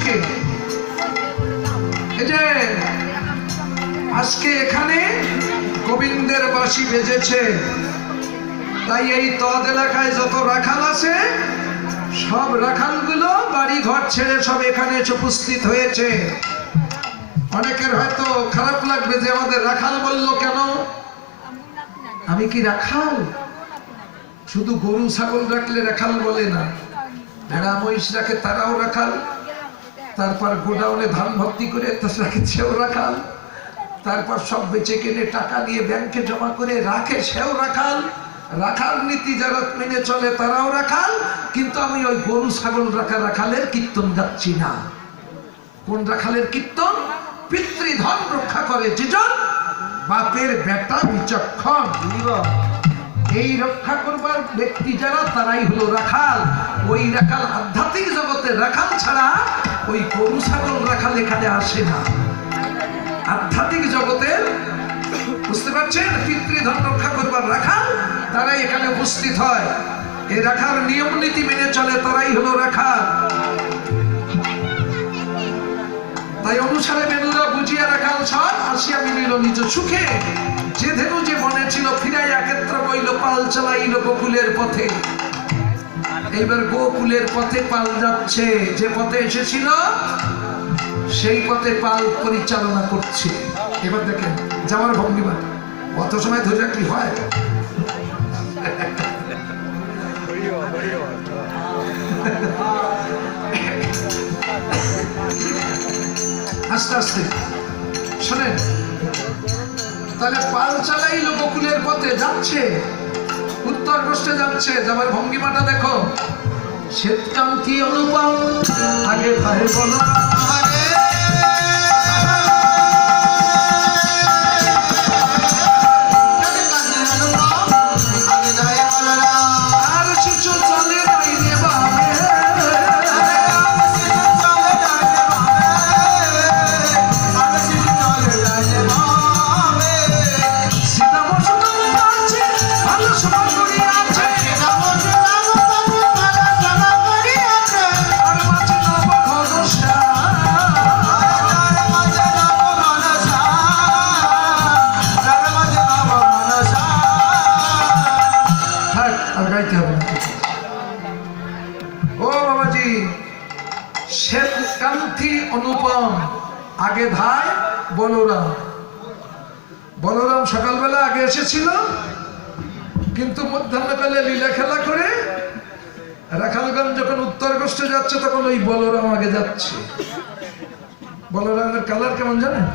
সুখে। এই যে আজকে এখানে গোবিন্দের বাঁশি বেজেছে, তাই এই তদ এলাকায় যত রাখাল আছে সব রাখালগুলো বাড়ি ঘর ছেড়ে সব এখানে এসে উপস্থিত হয়েছে। অনেকের হয়তো খারাপ লাগবে যে আমাদের রাখাল বললো কেন। আমি কি রাখাল? শুধু গরু ছাগল রাখলে রাখাল বলে না, ভেড়া মহিষ রাখে তারাও রাখাল, তারপর গোডাউনে ধান ভর্তি করে রাখে সেও রাখাল, তারপর সব বেচে কিনে টাকা নিয়ে ব্যাংকে জমা করে রাখে সেও রাখাল। রাখাল নীতি যারা মেনে চলে তারাও রাখাল। কিন্তু আমি ওই গরু ছাগল রাখা রাখালের কীর্তন গাচ্ছি না। কোন রাখালের কীর্তন? পিতৃধন রক্ষা করে যেজন, বাপের বেটা বিচক্ষণ, এই রক্ষা করবার ব্যক্তি যারা তারাই হলো রাখাল। ওই রাখাল আধ্যাত্মিক জগতের রাখাল ছাড়া ওই গরু ছাগল রাখাল এখানে আসে না। আধ্যাত্মিক জগতের, বুঝতে পারছেন, পিতৃধন রক্ষা করবার রাখাল তারাই এখানে উপস্থিত হয়। এই রাখার নিয়ম নীতি মেনে চলে তারাই হলো রাখাল। তাই অনুসারে বেনুরা বুঝিয়া রাখাল সব আসিয়া মিলিল নিজ সুখে। যে ধেনু যে মনে ছিল ফিরাইয়া ক্ষেত্র বইল, পাল চালাইল গোকুলের পথে। এইবার গোকুলের পথে পাল যাচ্ছে, যে পথে এসেছিল সেই পথে পাল পরিচালনা করছে। এবার দেখেন যাওয়ার ভঙ্গিমা, কত সময় ধরে কি হয়। আস্তে আস্তে শোনেন, তাহলে পাল চালাইল গোকুলের পথে যাচ্ছে, উত্তর পশ্চিমে যাচ্ছে। যাবার ভঙ্গিমাটা দেখো, শ্বেতকান্তি অনুপম আগে ভাই বলো অনুপম আগে ভাই বলরাম। বলরাম সকালবেলা আগে এসেছিল, কিন্তু মধ্যাহ্নকালে লীলা খেলা করে রাখালগঞ্জ যখন উত্তরগষ্টে যাচ্ছে তখন ওই বলরাম আগে যাচ্ছে। বলরামের কালার কেমন জানেন?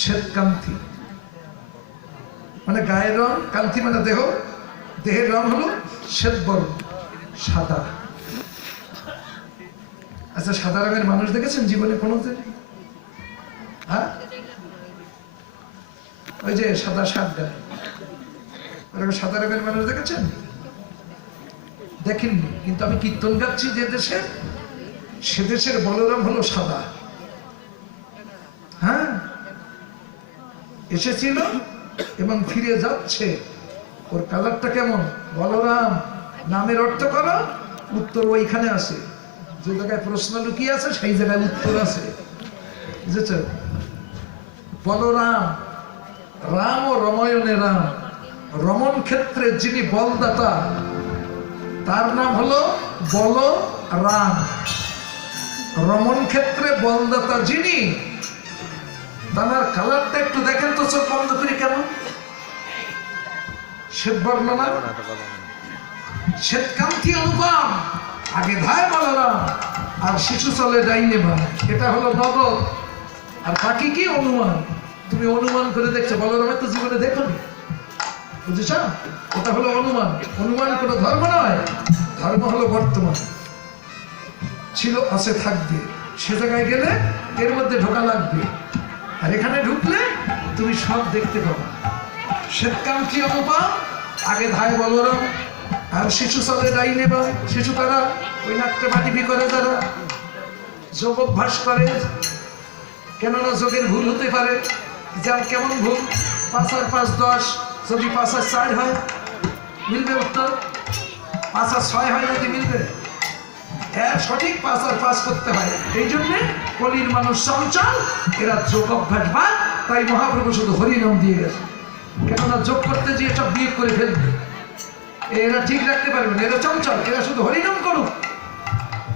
শ্বেতকান্তি, মানে গায়ের রং, কান্তি মানে দেহ, দেহের রং হলো শ্বেত বর্ণ, সাদা। আচ্ছা, সাদা রঙের মানুষ দেখেছেন জীবনে কোনোদিন? হ্যাঁ, ওই যে সাদা শার্টটা, সাদা রঙের মানুষ দেখেছেন? দেখেননি। কিন্তু আমি কীর্তন গাচ্ছি যে দেশে, সে দেশের বলরাম হলো সাদা। হ্যাঁ, এসেছিল এবং ফিরে যাচ্ছে। ওর কালারটা কেমন? বলরাম নামের অর্থ করো, উত্তর ওইখানে আছে। যে জায়গায় প্রশ্ন লুকিয়ে আছে সেই জায়গায় উত্তর আছে, বুঝেছ? বলরাম, রাম ও রমায়ণে রাম। রমণ ক্ষেত্রে যিনি বলদাতা তার নাম হলো বল রাম। রমণ ক্ষেত্রে বলদাতা যিনি, তার কালারটা একটু দেখেন তো, চোখ বন্ধ করে কেমন শ্বেত বর্ণনা, শ্বেতকান্তি অনুপম আগে ধায় বলরাম, আর শিশু চলে ডাইনে বা। এটা হলো নগদ, আর বাকি কি অনুমান। তুমি অনুমান করে দেখছো, বলরামের তো জীবনে দেখো নি, বুঝেছ? ওটা হলো অনুমান। অনুমান কোনো ধর্ম নয়, ধর্ম হলো বর্তমান। ছিল, আছে, থাকবে। সে জায়গায় গেলে এর মধ্যে ঢোকা লাগবে, আর এখানে ঢুকলে তুমি সব দেখতে পাবে। শ্বেতকান্তি অনুপম আগে ধায় বলরাম, আর শিশু চলে ডাইনে বা। শিশু তারা ওই নাট্যে বাটিবি করে, যারা যোগ অভ্যাস করে। কেননা যোগের ভুল হতে পারে। যার কেমন ভুল? 5 আর 5 10, যদি 5 আর 4 হয় মিলবে উত্তর, 5 আর 6 হয় যদি মিলবে। এর সঠিক পাস আর পাস করতে হয়। এই জন্যে কলির মানুষ চঞ্চল, এরা যোগ অভ্যাস বাদ, তাই মহাপ্রভু শুধু হরিনাম দিয়ে গেছে। কেননা যোগ করতে গিয়ে সব বিয়ে করে ফেলবে, এরা ঠিক রাখতে পারবে না, এরা চঞ্চল, এরা শুধু হরিনাম করুক,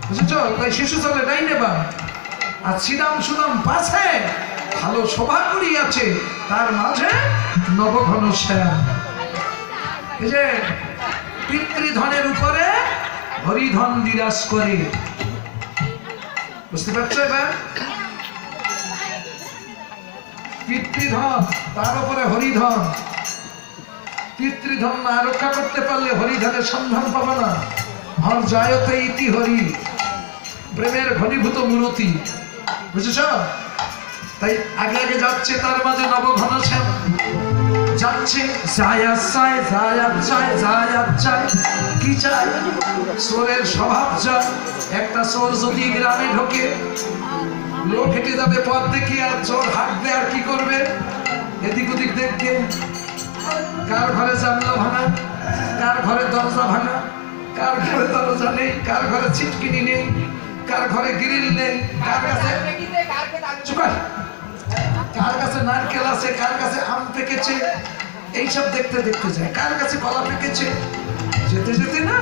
বুঝেছ? তাই শিশু চলে ডাইনে বা, আর শ্রীরাম সুদাম পাশে ভালো শোভা করিয়াছে, তার মাঝে নবঘন শ্যাম। এই যে পিতৃধনের উপরে হরিধন বিরাজ করে, বুঝতে পারছো? এবার পিতৃধন, তার উপরে হরিধন। পিতৃধন না রক্ষা করতে পারলে হরিধনের সন্ধান পাবে না। হর জায়তে ইতি হরি, প্রেমের ঘনীভূত মূরতি, বুঝেছ? তাই আগে আগে যাচ্ছে, তার মাঝে নবঘন শ্যাম যাচ্ছে। কি চাই? চোরের স্বভাব চাই। একটা চোর যদি গ্রামে ঢোকে, লোক হেঁটে যাবে পথ দেখি, আর চোর হাঁটবে আর কি করবে? এদিক ওদিক দেখবে, কার ঘরে জানলা ভাঙা, কার ঘরে দরজা ভাঙা, কার ঘরে দরজা নেই, কার ঘরে ছিটকিনি নেই, কার ঘরে গ্রিল নেই, কার কাছে কার কাছে নারকেল আছে, কার কাছে আম পেকেছে, এইসব দেখতে দেখতে যায়। কার কাছে কলা পেকেছে, যেতে যেতে না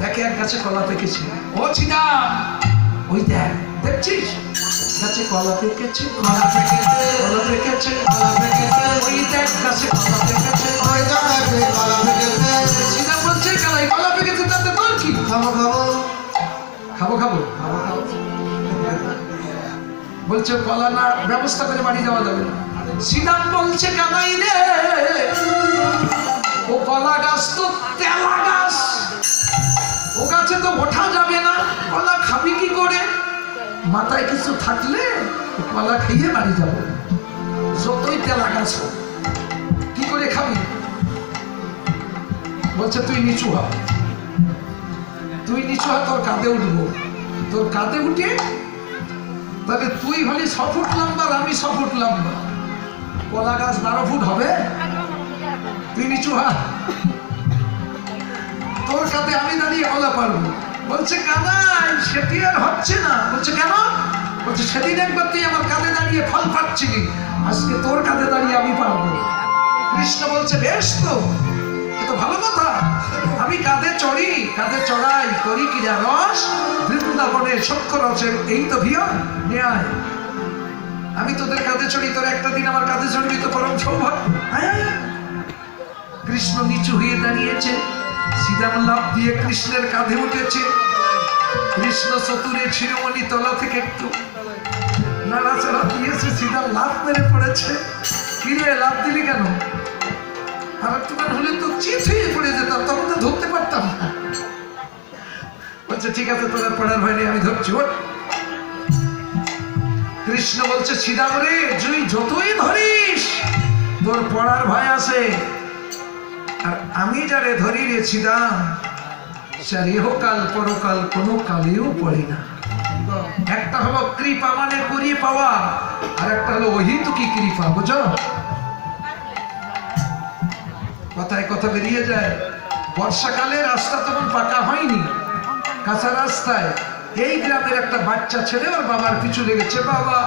দেখে এক গাছে কলা পেকেছে। ও চিনা, ওই দেখ, দেখছিস গাছে কলা পেকেছে, কলা পেকেছে, কলা পেকেছে, কলা পেকেছে, ওই দেখ গাছে কলা পেকেছে, ওই গাছে কলা পেকেছে। চিনা বলছে কালাই কলা পেকেছে, তাতে তোর কি? খাবো খাবো খাবো খাবো খাবো খাবো বলছে, কলা না ব্যবস্থা করে বাড়ি যাওয়া যাবে না। শ্রীরাম বলছে, কানাই রে, ও কলা গাছ তো তেলা গাছ, ও গাছে তো ওঠা যাবে না, কলা খাবি কি করে? মাথায় কিছু থাকলে কলা খেয়ে বাড়ি যাবো, যতই তেলা গাছ হোক, কি করে খাবি? বলছে, তুই নিচু হ, তুই নিচু হ, তোর কাঁধে উঠবো। তোর কাঁধে উঠে তাহলে তুই হলি 6 ফুট লম্বা, আমি 6 ফুট লম্বা, কলা গাছ 12 ফুট হবে? তুই নিচু হ, তোর কাঁধে আমি দাঁড়িয়ে কলা পারবো। বলছে, কানাই সেটি আর হচ্ছে না। বলছে, কেন? বলছে, সেদিন একবার তুই আমার কাঁধে দাঁড়িয়ে ফল পাচ্ছিলি, আজকে তোর কাঁধে দাঁড়িয়ে আমি পারবো। কৃষ্ণ বলছে, বেশ তো, এ তো ভালো কথা, আমি কাঁধে চড়ি, কাঁধে চড়াই করি কিনা রস, বৃন্দাবনে সক্ষ রসের এই তো ভিয় ন্যায়। আমি তোদের কাঁধে চড়ি, তোর একটা দিন আমার কাঁধে চড়বি তো পরম সৌভাগ্য। কৃষ্ণ নিচু হয়ে দাঁড়িয়েছে, শ্রীরাম লাফ দিয়ে কৃষ্ণের কাঁধে উঠেছে। কৃষ্ণ চতুরে শিরোমণি তলা থেকে একটু নাড়াচাড়া দিয়েছে, শ্রীরাম লাফ মেরে পড়েছে। কি রে, লাফ দিলি কেন? আর একটুখান হলে তো চিত হয়ে পড়ে যেতাম, তখন তো ধরতে পারতাম না। বলছে, ঠিক আছে, তোর পড়ার ভয় নেই, আমি ধরছি, ওঠ। কৃষ্ণ বলছে, শ্রীরাম রে, তুই যতই ধরিস তোর পড়ার ভয় আছে, আর আমি যারে ধরি রে শ্রীরাম, যার ইহকাল পরকাল কোনো কালেও পড়ে না। একটা হলো কৃপা মানে করি পাওয়া, আর একটা হলো অহিতুকি কৃপা, বুঝো? কথায় কথা বেরিয়ে যায়। বর্ষাকালে রাস্তা তখন পাকা হয়নি, কাঁচা রাস্তায় এই গ্রামের একটা বাচ্চা ছেলে ওর বাবার পিছু লেগেছে। বাবা,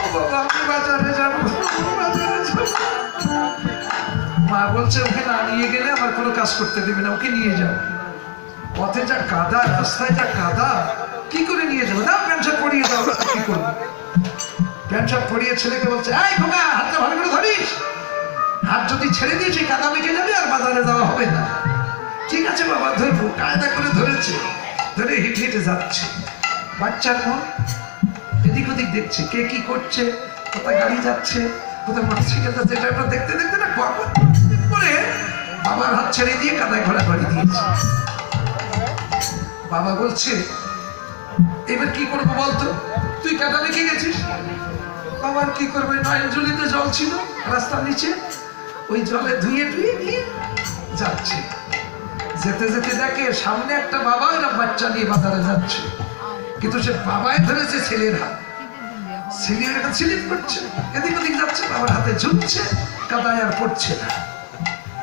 ও বাবা, আমি বাজারে যাবো, বাজারে যাবো। মা বলছে, ওকে না নিয়ে গেলে আমার কোনো কাজ করতে দেবে না, ওকে নিয়ে যাও। পথে যা কাদা, রাস্তায় যা কাদা, কি করে নিয়ে যাবো? দাও প্যান্ট শার্ট পরিয়ে দাও। কি করবো? প্যান্ট শার্ট পরিয়ে ছেলেকে বলছে, এই খোকা, হাতটা ভালো করে ধরিস, হাত যদি ছেড়ে দিয়েছি কাদা মেখে যাবে, আর বাজারে যাওয়া হবে না। ঠিক আছে বাবা, ধরবো। কায়দা করে ধরেছে, ধরে হেঁটে হেঁটে যাচ্ছে। বাচ্চার মন এদিক ওদিক দেখছে, কে কি করছে, কোথায় গাড়ি যাচ্ছে, কোথায় মোটরসাইকেল যাচ্ছে, এটা দেখতে দেখতে না করে বাবার হাত ছেড়ে দিয়ে কাদায় ঘোরাঘুরি দিয়েছে। বাবা বলছে, এবার কি করবো বলতো, তুই কাদা মেখে গেছিস। বাবার কি করবে, নয়নজলিতে জল ছিল রাস্তার নিচে, ওই জলে ধুয়ে ধুয়ে নিয়ে যাচ্ছে। যেতে যেতে দেখে সামনে একটা বাবা এরা বাচ্চা নিয়ে বাজারে যাচ্ছে, কিন্তু সে বাবাই ধরেছে ছেলের হাত, ছেলের একটা স্লিপ করছে, এদিক ওদিক যাচ্ছে, বাবার হাতে ঝুঁকছে, কাদায় আর পড়ছে না।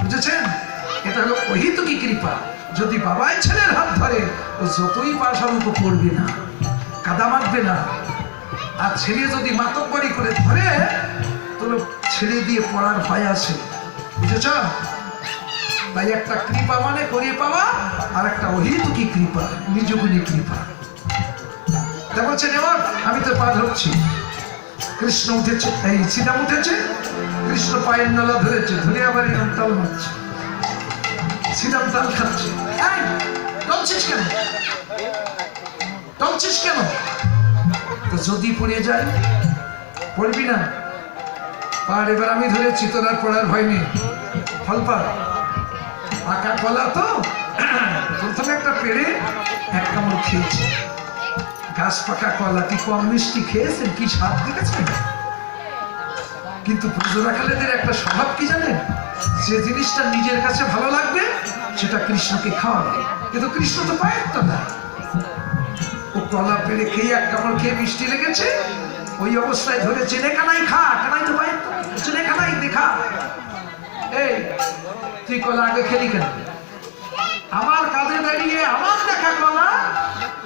বুঝেছেন? এটা হলো অহিতুকি কৃপা। যদি বাবাই ছেলের হাত ধরে ও যতই পাশানো তো পড়বে না, কাদা মাখবে না। আর ছেলে যদি মাতব্বরি করে ধরে তাহলে ছেড়ে দিয়ে পড়ার ভয় আছে, বুঝেছ? তাই একটা কৃপা মানে করে পাওয়া, আর একটা অহেতুকি কৃপা, নিজগুণী কৃপা। তা বলছেন এবার আমি তো পা ধরছি, কৃষ্ণ উঠেছে, এই শ্রীরাম উঠেছে, কৃষ্ণ পায়ের নলা ধরেছে, ধরে আবার এরকম তাল মারছে, শ্রীরাম তাল খাচ্ছে। টলছিস কেন, টলছিস কেন? তো যদি পড়ে যায়, পড়বি না। পার এবার আমি ধরেছি, তোর আর পড়ার ভয় নেই। ফল পা, পাকা কলা তো প্রথমে একটা পেড়ে এক কামড় খেয়েছি, গাছ পাকা কলা, কি কম মিষ্টি খেয়েছেন, কি স্বাদ দেখেছেন? কিন্তু ব্রজরাখালেদের একটা স্বভাব কি জানেন? যে জিনিসটা নিজের কাছে ভালো লাগবে সেটা কৃষ্ণকে খাওয়াবে, কিন্তু কৃষ্ণ তো পায়ের তো না। ও কলা পেড়ে খেয়ে এক কামড় খেয়ে মিষ্টি লেগেছে, ওই অবস্থায় ধরে চেনে কানাই খা, কানাই তো পায়ের, চেনে কানাই দেখা। এই তুই কলা আগে খেলি কেন? আমার কাঁধে দাঁড়িয়ে আমার দেখা কলা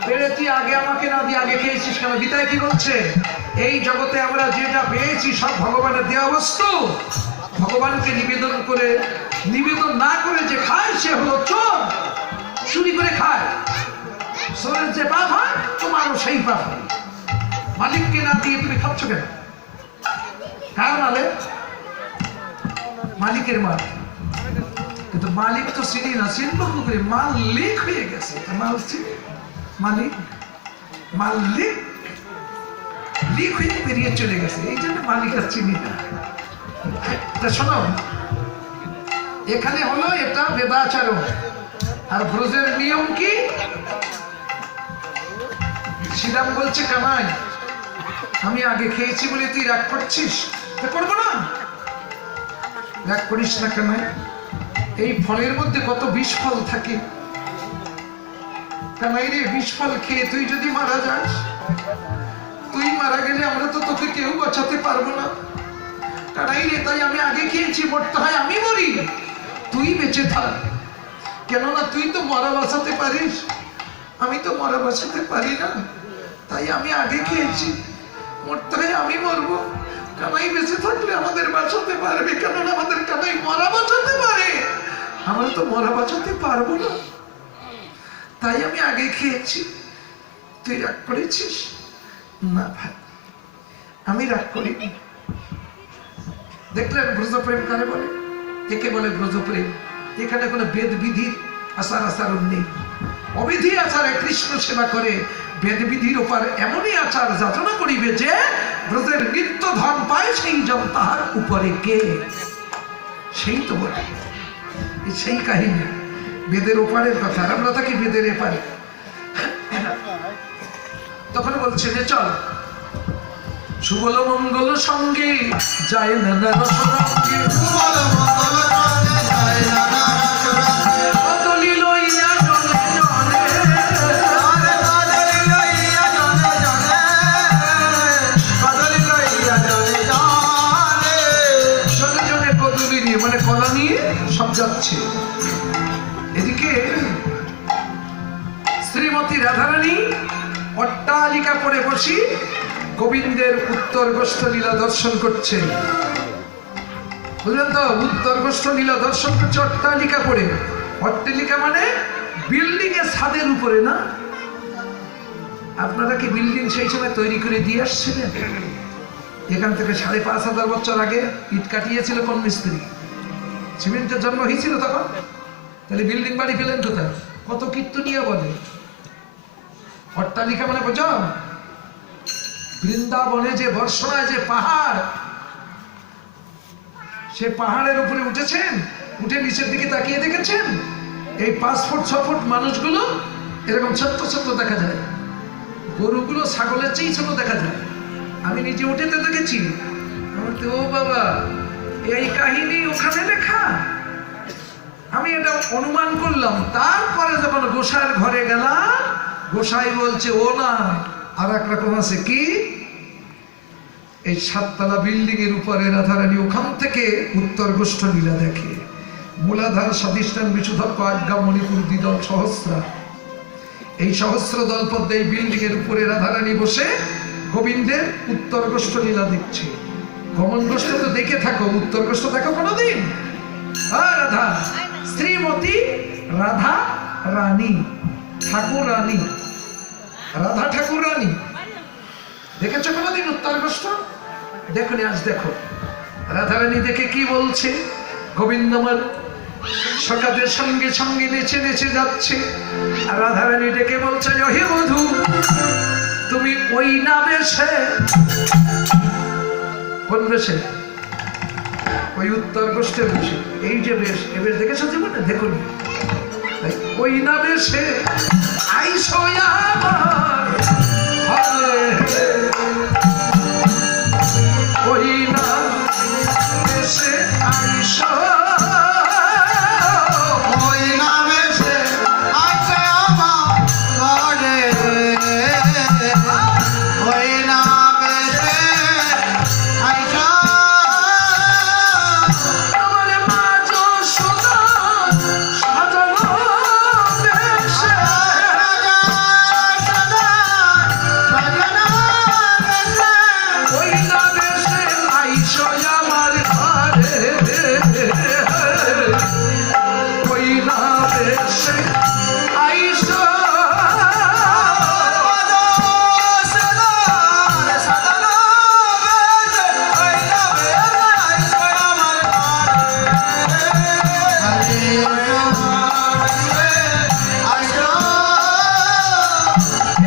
পেড়ে তুই আগে আমাকে না দিয়ে আগে খেয়েছিস কেন? গীতায় কি বলছে? এই জগতে আমরা যেটা পেয়েছি সব ভগবানের দেওয়া বস্তু। ভগবানকে নিবেদন করে, নিবেদন না করে যে খায় সে হলো চোর, চুরি করে খায়। চোরের যে পাপ হয় তোমারও সেই পাপ হয়। মালিককে না দিয়ে তুমি খাচ্ছ কেন? কার মালে? মালিকের মাল। কিন্তু মালিক তো চিনি না, চিনব কি করে? মালিক হয়ে গেছে, মাল চিনি, মালিক মালিক লিক হয়ে বেরিয়ে চলে গেছে, এই জন্য মালিক আর চিনি না। তা শোনো, এখানে হলো এটা বেদাচারণ, আর ব্রজের নিয়ম কি? শ্রীরাম বলছে কানাই আমি আগে খেয়েছি বলে তুই রাগ করছিস, করবো না, রাগ করিস না কানাই। এই ফলের মধ্যে কত বিষ ফল থাকে, কানাই রে, বিষ ফল খেয়ে তুই যদি মারা যাস, তুই মারা গেলে আমরা তো তোকে কেউ বাঁচাতে পারবো না কানাই রে। তাই আমি আগে খেয়েছি, মরতে হয় আমি মরি, তুই বেঁচে থাক। কেননা তুই তো মরা বাঁচাতে পারিস, আমি তো মরা বাঁচাতে পারি না। তাই আমি আগে খেয়েছি, মরতে হয় আমি মরবো, কানাই বেঁচে থাকলে আমাদের বাঁচাতে পারবে। কেননা আমাদের কানাই মরা বাঁচাতে পারে, আমরা তো মরা বাঁচাতে পারবো না। তাই আমি আগে খেয়েছি। তুই রাগ করেছিস? না ভাই, আমি রাগ করিনি। দেখলেন ব্রজপ্রেম কারে বলে? একে বলে ব্রজপ্রেম। এখানে কোনো বেদ বিধির আচার আচরণ নেই, অবিধি আচারে কৃষ্ণ সেবা করে। বেদ বিধির ওপর এমনই আচার যাচনা করিবে যে ব্রজের নিত্য ধন পায় সেই জন তাহার উপরে কে? সেই তো বলে, সেই কাহিনী বেদের ওপারের কথা, আর আমরা থাকি বেদের এপারে। তখন বলছে যে চল সুবল মঙ্গল সঙ্গে যায় নানা রসরঙ্গে, কদলি লইয়া জনে জনে, জনে জনে কদলি নিয়ে, মানে কলা নিয়ে সব যাচ্ছে। এদিকে শ্রীমতী রাধারানী অট্টালিকা পড়ে বসি গোবিন্দের উত্তর গোষ্ঠ লীলা দর্শন করছে। বুঝলেন তো? উত্তর গোষ্ঠ লীলা দর্শন করছে অট্টালিকা পড়ে। অট্টালিকা মানে বিল্ডিং এর ছাদের উপরে না? আপনারা কি বিল্ডিং সেই সময় তৈরি করে দিয়ে আসছিলেন? এখান থেকে ৫,৫০০ বছর আগে ইট কাটিয়েছিল কোন মিস্ত্রি? সিমেন্টের জন্ম হয়েছিল তখন। তাহলে বিল্ডিং বাড়ি পেলেন কোথায়? কত কীর্তনীয় বলে। অট্টালিকা মানে বোঝো? বৃন্দাবনে যে বর্ষণায় যে পাহাড়, সে পাহাড়ের উপরে উঠেছেন, উঠে নিচের দিকে তাকিয়ে দেখেছেন এই ৫ ফুট ৬ ফুট মানুষগুলো এরকম ছোট্ট ছোট্ট দেখা যায়, গরুগুলো ছাগলের চেয়ে ছোট দেখা যায়। আমি নিজে উঠেতে দেখেছি। ও বাবা, এই কাহিনী ওখানে লেখা। আমি এটা অনুমান করলাম। তারপরে যখন গোসাইয়ের ঘরে গেলাম, গোসাই বলছে ও না, আর এক রকম আছে। কি? এই ৭ তলা বিল্ডিং এর উপরে রাধারানী ওখান থেকে উত্তর গোষ্ঠ লীলা দেখে। মূলাধার স্বাধিষ্ঠান বিশুদ্ধ আজ্ঞা মণিপুর দ্বিদল সহস্রা। এই সহস্র দল পদ্মে এই বিল্ডিং এর উপরে রাধারানী বসে গোবিন্দের উত্তর গোষ্ঠ লীলা দেখছে। গমন গোষ্ঠ তো দেখে থাকো, উত্তর গোষ্ঠ দেখো কোনোদিন? রাধা শ্রীমতী রাধা রানী ঠাকুর রানী, রাধা ঠাকুর রানী দেখেছো কোনোদিন উত্তর গোষ্ঠ? দেখো আজ দেখো রাধারানী দেখে কি বলছে। গোবিন্দমাল সখাদের সঙ্গে সঙ্গে নেচে নেচে যাচ্ছে, আর রাধারানী ডেকে বলছে, হে বধূ তুমি ওই না বেশে। কোন বেশে? ওই উত্তর গোষ্ঠের বেশে। এই যে বেশ, এ বেশ দেখেছো জীবনে? দেখুন ওই না বেশে আইসো আমার ঘরে, ওই না বেশে আইসো, ওই না বেশে আইসো আমার ঘরে, ওই না বেশে আইসো আমার মা যশোদা সাজানো বেশে, ওই না বেশে আইসো আমার ঘরে, ওই না বেশে আইসো।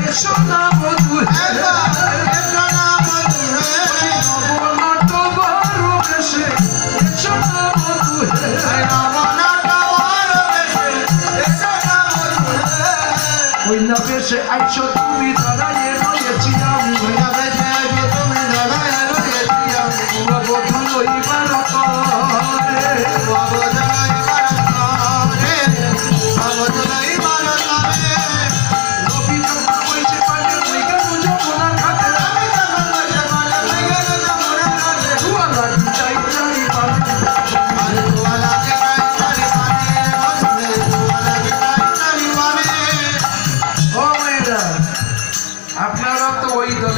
এসো না বধূ হে, নবনাট বড় বেশে, এসো না বধূ হে, ওই না বেশে আইসো তুমি।